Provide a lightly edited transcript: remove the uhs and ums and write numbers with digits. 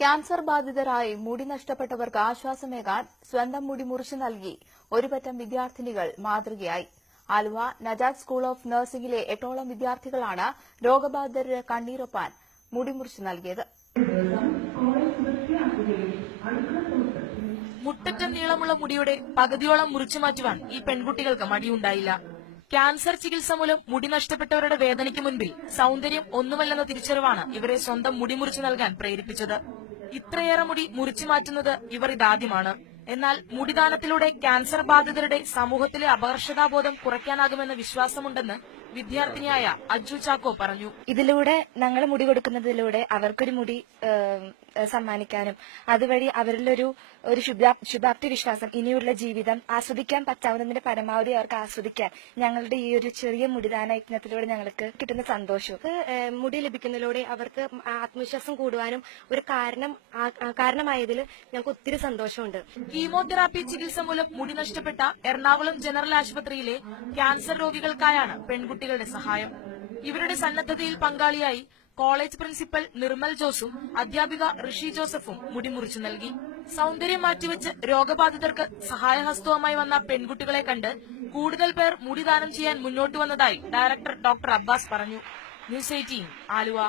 Cancer ബാധിതരായി മുടി നഷ്ടപ്പെട്ടവർക്ക് ആശ്വാസമേകാൻ സ്വന്തം മുടി മുറിച്ചു നൽകി ഒരുപറ്റം വിദ്യാർത്ഥിനികൾ മാതൃകയായി. ആലുവ നജാത്ത് സ്കൂൾ ഓഫ് നഴ്സിംഗിലെ 8ഓളം വിദ്യാർത്ഥികളാണ് രോഗബാധിതരുടെ കണ്ണീരൊപ്പാൻ മുടി മുറിച്ചു നൽകിയത്. മുട്ടറ്റം നീളമുള്ള മുടിയുടെ പകുതിയോളം മുറിച്ചു മാറ്റുവാൻ ഈ പെൺകുട്ടികൾക്ക് മടിയുണ്ടായില്ല. ക്യാൻസർ ചികിത്സ മൂലം മുടി നഷ്ടപ്പെട്ടവരുടെ വേദനയ്ക്ക് മുൻപിൽ സൗന്ദര്യം ഒന്നുമല്ലെന്ന തിരിച്ചറിവാണ് ഇവരെ സ്വന്തം മുടി മുറിച്ചു നൽകാൻ പ്രേരിപ്പിച്ചത്. ഇത്രയേറെ മുടി മുറിച്ചു മാറ്റുന്നത് ഇവർ ഇതാദ്യമാണ്. എന്നാൽ മുടിദാനത്തിലൂടെ ക്യാൻസർ ബാധിതരുടെ സമൂഹത്തിലെ അപകർഷതാബോധം കുറയ്ക്കാനാകുമെന്ന വിശ്വാസമുണ്ടെന്ന് വിദ്യാർത്ഥിനിയായ അജ്ജു ചാക്കോ പറഞ്ഞു. ഇതിലൂടെ ഞങ്ങൾ മുടി കൊടുക്കുന്നതിലൂടെ അവർക്കൊരു മുടി സമ്മാനിക്കാനും അതുവഴി അവരിലൊരു ശുഭാപ്തി വിശ്വാസം, ഇനിയുള്ള ജീവിതം ആസ്വദിക്കാൻ പറ്റാവുന്നതിന്റെ പരമാവധി അവർക്ക് ആസ്വദിക്കാൻ ഞങ്ങളുടെ ഈ ഒരു ചെറിയ മുടിദാന യജ്ഞത്തിലൂടെ ഞങ്ങൾക്ക് കിട്ടുന്ന സന്തോഷവും മുടി ലഭിക്കുന്നതിലൂടെ അവർക്ക് ആത്മവിശ്വാസം കൂടുവാനും ഒരു കാരണമായതിൽ ഞങ്ങൾക്ക് ഒത്തിരി സന്തോഷമുണ്ട്. കീമോതെറാപ്പി ചികിത്സ മൂലം മുടി നഷ്ടപ്പെട്ട എറണാകുളം ജനറൽ ആശുപത്രിയിലെ ക്യാൻസർ രോഗികൾക്കായാണ് പെൺകുട്ടികളുടെ സഹായം. ഇവരുടെ സന്നദ്ധതയിൽ പങ്കാളിയായി കോളേജ് പ്രിൻസിപ്പൽ നിർമ്മൽ ജോസും അധ്യാപിക ഋഷി ജോസഫും മുടി മുറിച്ചു നൽകി. സൗന്ദര്യം മാറ്റിവെച്ച് രോഗബാധിതർക്ക് സഹായഹസ്തവുമായി വന്ന പെൺകുട്ടികളെ കണ്ട് കൂടുതൽ പേർ മുടി ദാനം ചെയ്യാൻ മുന്നോട്ട് വന്നതായി ഡയറക്ടർ ഡോക്ടർ അബ്ബാസ് പറഞ്ഞു. ന്യൂസ് 18 ആലുവ.